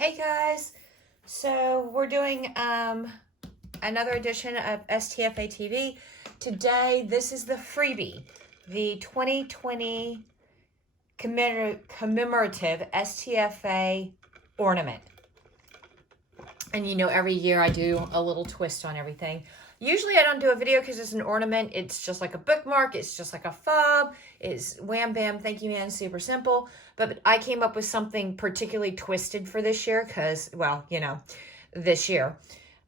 Hey guys, so we're doing another edition of Stfa TV. Today, this is the freebie, the 2020 commemorative Stfa ornament. And you know, every year I do a little twist on everything. Usually I don't do a video because it's an ornament. It's just like a bookmark. It's just like a fob. It's wham, bam, thank you, man, super simple. But I came up with something particularly twisted for this year because, well, you know, this year.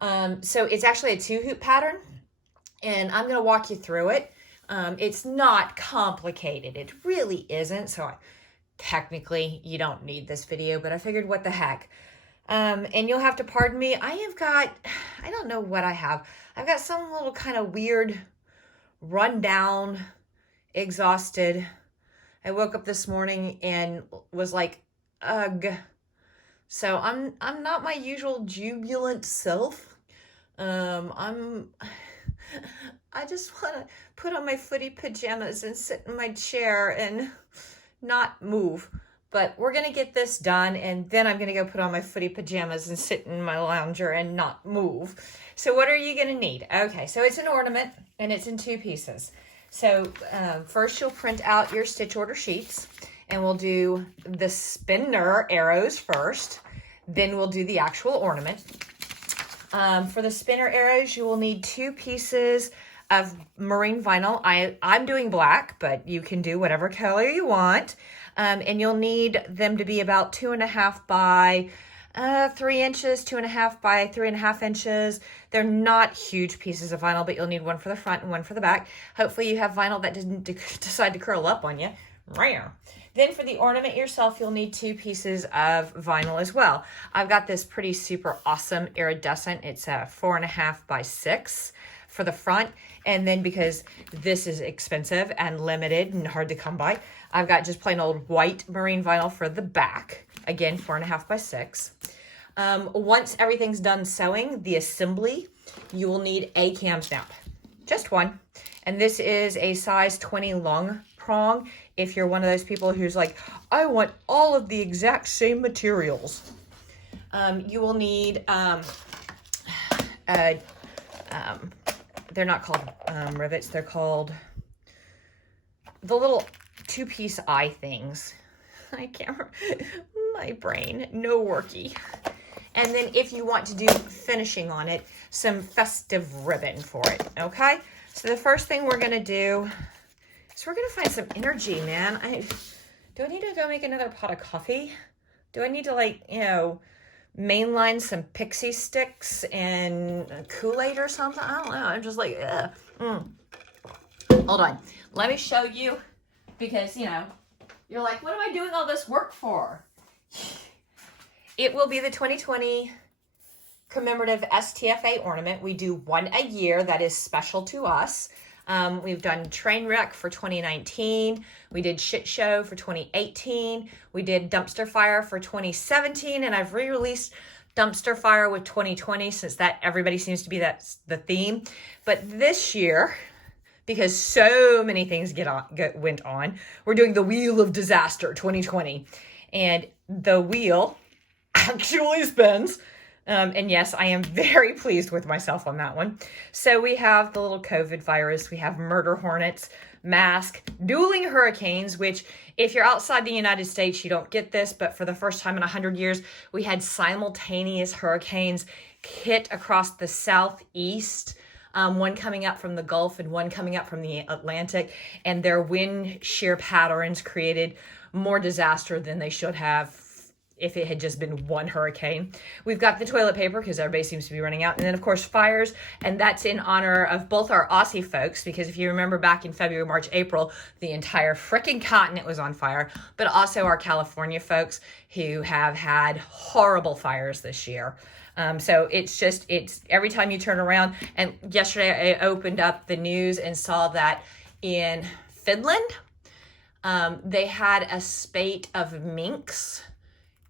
So it's actually a 2-hoop pattern, and I'm going to walk you through it. It's not complicated. It really isn't. So technically you don't need this video, but I figured what the heck. And you'll have to pardon me. I don't know what I have. I've got some little kind of weird, run down, exhausted. I woke up this morning and was like, ugh. So I'm not my usual jubilant self. I just want to put on my footy pajamas and sit in my chair and not move. But we're going to get this done, and then I'm going to go put on my footy pajamas and sit in my lounger and not move. So what are you going to need? Okay, so it's an ornament, and it's in 2 pieces. So first you'll print out your stitch order sheets, and we'll do the spinner arrows first. Then we'll do the actual ornament. For the spinner arrows, you will need 2 pieces of marine vinyl. I'm doing black, but you can do whatever color you want. And you'll need them to be about 2.5 by 3 inches, 2.5 by 3.5 inches. They're not huge pieces of vinyl, but you'll need one for the front and one for the back. Hopefully you have vinyl that didn't decide to curl up on you. Then for the ornament yourself, you'll need 2 pieces of vinyl as well. I've got this pretty super awesome iridescent. It's a 4.5 by 6 for the front. And then because this is expensive and limited and hard to come by, I've got just plain old white marine vinyl for the back. Again, 4.5 by 6. Once everything's done sewing, the assembly, you will need a cam stamp. Just one. And this is a size 20 long prong. If you're one of those people who's like, I want all of the exact same materials. You will need, they're not called rivets. They're called the little 2-piece eye things. I can't remember. My brain, no worky. And then if you want to do finishing on it, some festive ribbon for it, okay? So the first thing we're going to do is we're going to find some energy, man. Do I need to go make another pot of coffee? Do I need to, like, you know, mainline some pixie sticks and Kool-Aid or something? I don't know. I'm just like, Hold on. Let me show you, because, you know, you're like, what am I doing all this work for? It will be the 2020 commemorative Stfa ornament. We do one a year that is special to us. We've done Trainwreck for 2019. We did Shit Show for 2018. We did Dumpster Fire for 2017, and I've re-released Dumpster Fire with 2020 since that everybody seems to be that's the theme. But this year, because so many things went on, we're doing the Wheel of Disaster 2020, and the wheel actually spins. And yes, I am very pleased with myself on that one. So we have the little COVID virus, we have murder hornets, mask, dueling hurricanes, which if you're outside the United States, you don't get this, but for the first time in 100 years, we had simultaneous hurricanes hit across the southeast, one coming up from the Gulf and one coming up from the Atlantic, and their wind shear patterns created more disaster than they should have if it had just been one hurricane. We've got the toilet paper because everybody seems to be running out. And then, of course, fires. And that's in honor of both our Aussie folks, because if you remember back in February, March, April, the entire freaking continent was on fire. But also our California folks who have had horrible fires this year. So it's every time you turn around. And yesterday I opened up the news and saw that in Finland, they had a spate of minks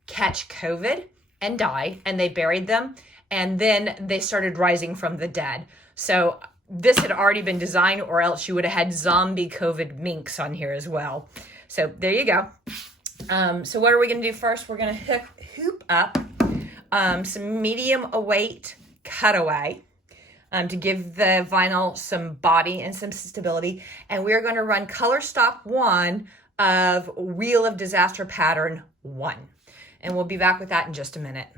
catch COVID and die, and they buried them, and then they started rising from the dead. So this had already been designed, or else you would have had zombie COVID minks on here as well. So there you go. So what are we going to do first? We're going to hoop up some medium weight cutaway to give the vinyl some body and some stability. And we're going to run color stop 1 of Wheel of Disaster pattern 1. And we'll be back with that in just a minute.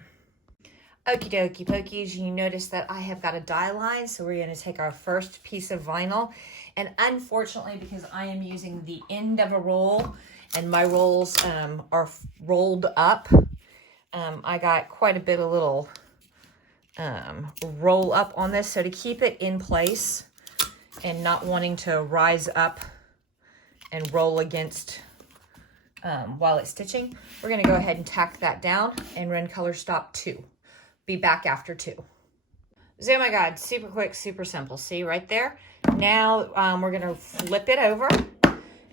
Okie dokie pokies, you notice that I have got a die line, so we're going to take our first piece of vinyl. And unfortunately, because I am using the end of a roll, and my rolls are rolled up, I got quite a bit of little roll up on this. So to keep it in place and not wanting to rise up and roll against while it's stitching, we're going to go ahead and tack that down and run color stop 2. Be back after 2. Oh my God, super quick, super simple. See right there? Now we're going to flip it over,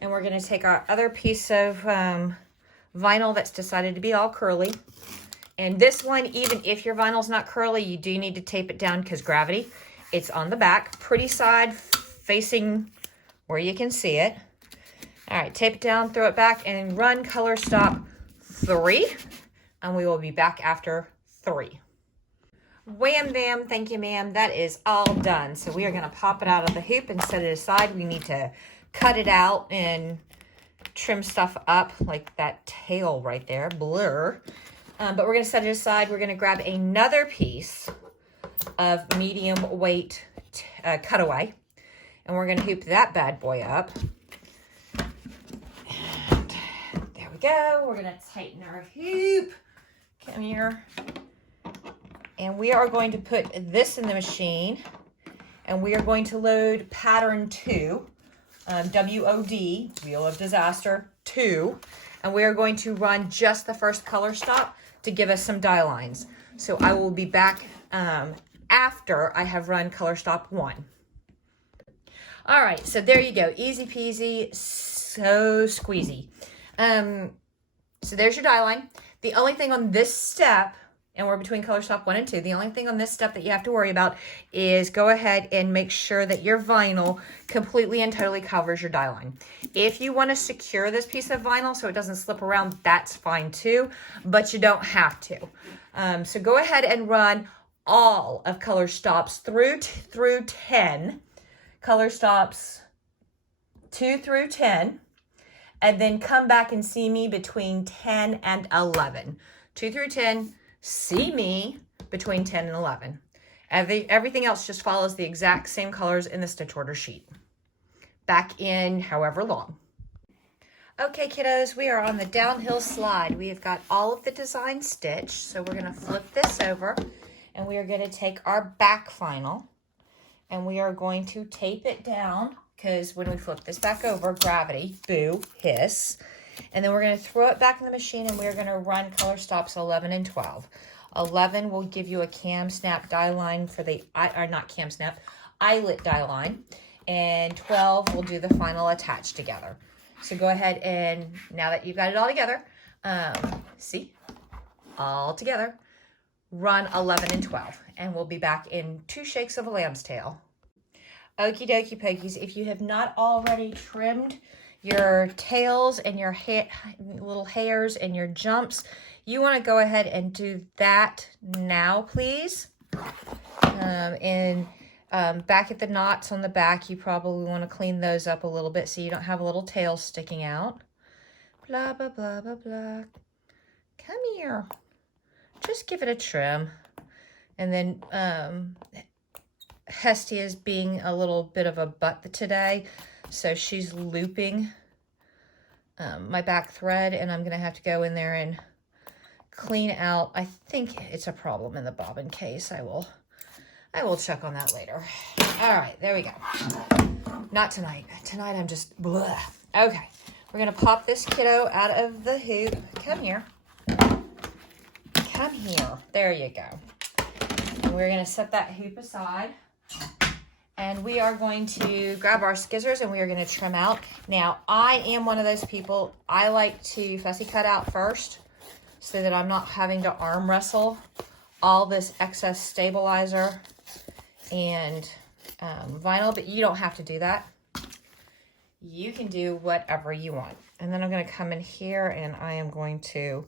and we're going to take our other piece of vinyl that's decided to be all curly. And this one, even if your vinyl's not curly, you do need to tape it down because gravity. It's on the back, pretty side facing where you can see it. All right, tape it down, throw it back, and run color stop 3. And we will be back after 3. Wham bam, thank you ma'am, that is all done. So we are going to pop it out of the hoop and set it aside. We need to cut it out and trim stuff up like that tail right there, blur. But we're going to set it aside. We're going to grab another piece of medium weight cutaway, and we're going to hoop that bad boy up. And there we go. We're going to tighten our hoop. Come here. And we are going to put this in the machine, and we are going to load pattern 2, WOD, Wheel of Disaster 2, and we are going to run just the first color stop to give us some die lines. So I will be back after I have run color stop 1. All right, so there you go, easy peasy, so squeezy. So there's your die line. The only thing on this step, and we're between color stop 1 and 2. The only thing on this step that you have to worry about is go ahead and make sure that your vinyl completely and totally covers your die line. If you want to secure this piece of vinyl so it doesn't slip around, that's fine too, but you don't have to. So go ahead and run all of color stops through 10, color stops 2 through 10, and then come back and see me between 10 and 11. 2 through 10. See me between 10 and 11. Everything else just follows the exact same colors in the stitch order sheet. Back in however long. Okay, kiddos, we are on the downhill slide. We have got all of the design stitched, so we're going to flip this over, and we are going to take our back vinyl, and we are going to tape it down, because when we flip this back over, gravity, boo, hiss. And then we're going to throw it back in the machine, and we're going to run color stops 11 and 12. 11 will give you a cam snap die line for the, or not cam snap, eyelet die line. And 12 will do the final attach together. So go ahead and, now that you've got it all together, see, all together, run 11 and 12. And we'll be back in 2 shakes of a lamb's tail. Okie dokie pokies, if you have not already trimmed your tails and your little hairs and your jumps, you want to go ahead and do that now, please. Back at the knots on the back, you probably want to clean those up a little bit so you don't have a little tail sticking out. Blah, blah, blah, blah, blah. Come here. Just give it a trim. And then Hestia is being a little bit of a butt today. So she's looping my back thread, and I'm going to have to go in there and clean out. I think it's a problem in the bobbin case. I will check on that later. All right, there we go. Not tonight. Tonight I'm just blah. Okay, we're going to pop this kiddo out of the hoop. Come here. Come here. There you go. And we're going to set that hoop aside. And we are going to grab our scissors, and we are going to trim out. Now, I am one of those people, I like to fussy cut out first so that I'm not having to arm wrestle all this excess stabilizer and vinyl, but you don't have to do that. You can do whatever you want. And then I'm going to come in here, and I am going to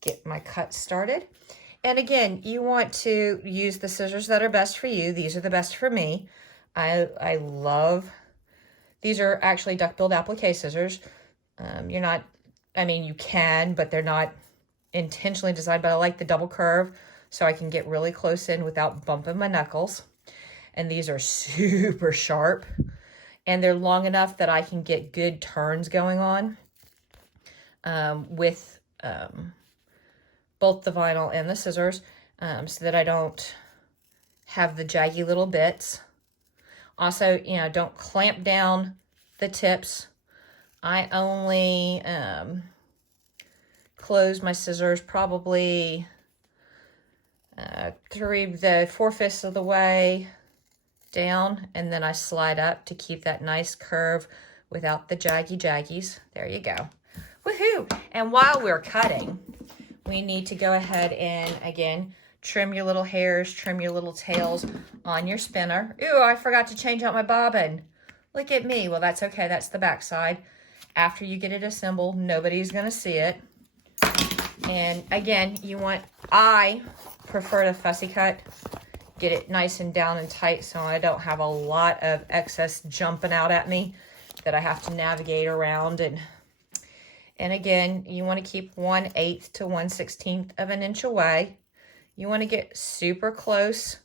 get my cut started. And again, you want to use the scissors that are best for you. These are the best for me. I love, these are actually duck-billed applique scissors. You're not, I mean, you can, but they're not intentionally designed, but I like the double curve so I can get really close in without bumping my knuckles. And these are super sharp, and they're long enough that I can get good turns going on with both the vinyl and the scissors, so that I don't have the jaggy little bits. Also, you know, don't clamp down the tips. I only close my scissors probably 4/5 of the way down, and then I slide up to keep that nice curve without the jaggies. There you go. Woohoo! And while we're cutting, we need to go ahead and, again, trim your little hairs, trim your little tails on your spinner. Ooh, I forgot to change out my bobbin. Look at me. Well, that's okay. That's the back side. After you get it assembled, nobody's going to see it. And again, I prefer to fussy cut. Get it nice and down and tight so I don't have a lot of excess jumping out at me that I have to navigate around. And again, you want to keep 1/8 to 1/16 of an inch away. You want to get super close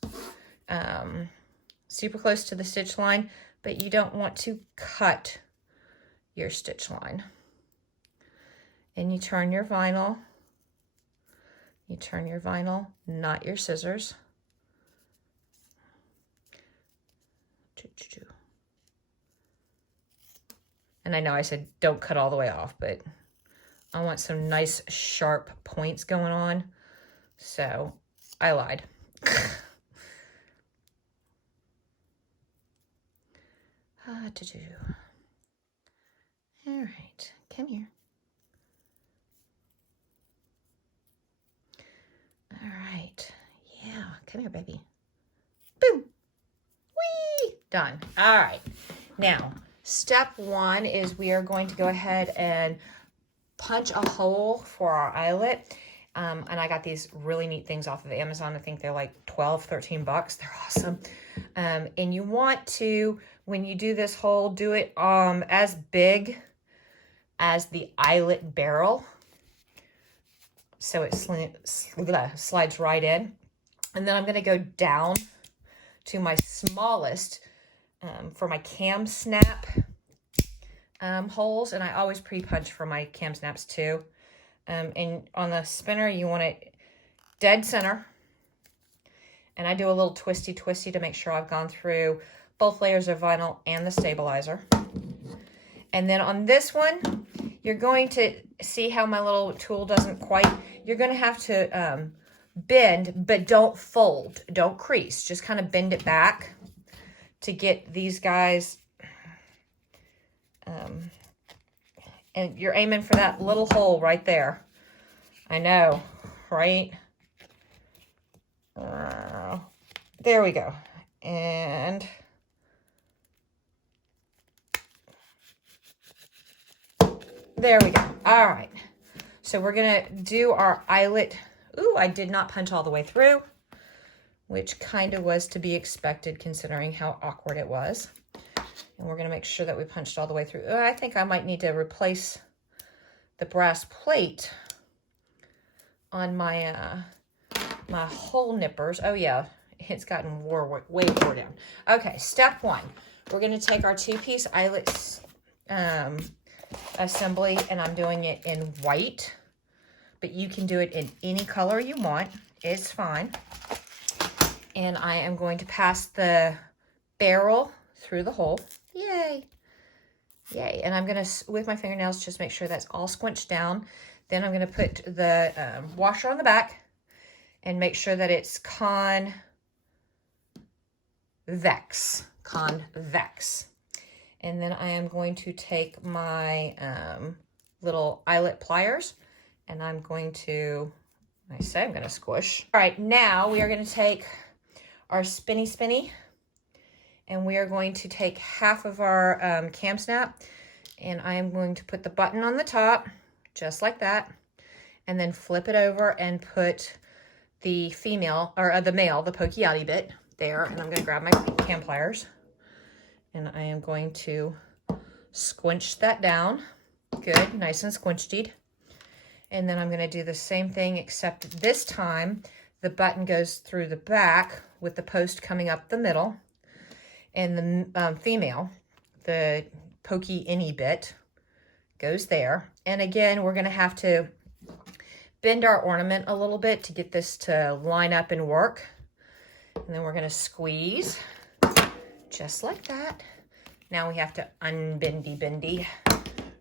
to the stitch line, but you don't want to cut your stitch line. And you turn your vinyl. You turn your vinyl, not your scissors. And I know I said don't cut all the way off, but I want some nice sharp points going on. So I lied. All right, come here. All right, yeah, come here, baby. Boom. Whee! Done. All right. Now, step 1 is we are going to go ahead and punch a hole for our eyelet. And I got these really neat things off of Amazon. I think they're like 12, 13 bucks. They're awesome. And you want to, when you do this hole, do it as big as the eyelet barrel. So it slides right in. And then I'm going to go down to my smallest for my cam snap holes. And I always pre-punch for my cam snaps too. And on the spinner, you want it dead center. And I do a little twisty to make sure I've gone through both layers of vinyl and the stabilizer. And then on this one, you're going to see how my little tool doesn't quite, you're going to have to bend, but don't fold, don't crease. Just kind of bend it back to get these guys. And you're aiming for that little hole right there. I know, right? There we go. And there we go. All right. So we're going to do our eyelet. Ooh, I did not punch all the way through, which kind of was to be expected considering how awkward it was. And we're going to make sure that we punched all the way through. I think I might need to replace the brass plate on my my hole nippers. Oh yeah, it's gotten way wore down. Okay, step 1. We're going to take our 2-piece eyelet assembly, and I'm doing it in white, but you can do it in any color you want. It's fine. And I am going to pass the barrel through the hole. Yay. Yay. And I'm going to, with my fingernails, just make sure that's all squinched down. Then I'm going to put the washer on the back and make sure that it's convex. And then I am going to take my little eyelet pliers, and I'm going to, I'm going to squish. All right, now we are going to take our spinny, and we are going to take half of our cam snap, and I am going to put the button on the top, just like that, and then flip it over and put the female, or the male, the pokey outie bit there. And I'm going to grab my cam pliers. And I am going to squinch that down. Good, nice and squinched. And then I'm going to do the same thing, except this time the button goes through the back with the post coming up the middle. And the female, the pokey innie bit, goes there. And again, we're going to have to bend our ornament a little bit to get this to line up and work. And then we're going to squeeze just like that. Now we have to unbendy.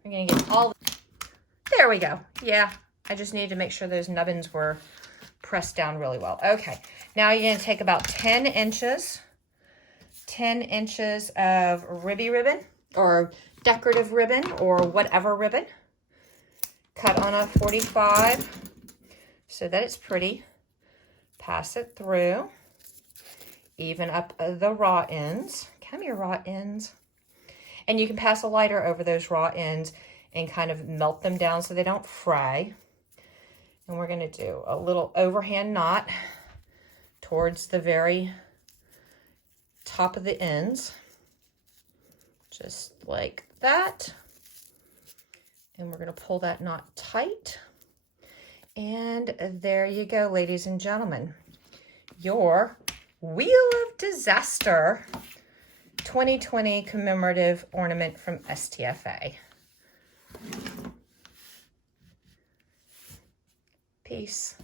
We're going to get all, there we go. Yeah, I just needed to make sure those nubbins were pressed down really well. Okay, now you're going to take about 10 inches of ribby ribbon or decorative ribbon or whatever ribbon. Cut on a 45 so that it's pretty. Pass it through. Even up the raw ends. Come here, raw ends. And you can pass a lighter over those raw ends and kind of melt them down so they don't fray. And we're going to do a little overhand knot towards the very top of the ends. Just like that. And we're going to pull that knot tight. And there you go, ladies and gentlemen. Your Wheel of Disaster 2020 commemorative ornament from Stfa. Peace.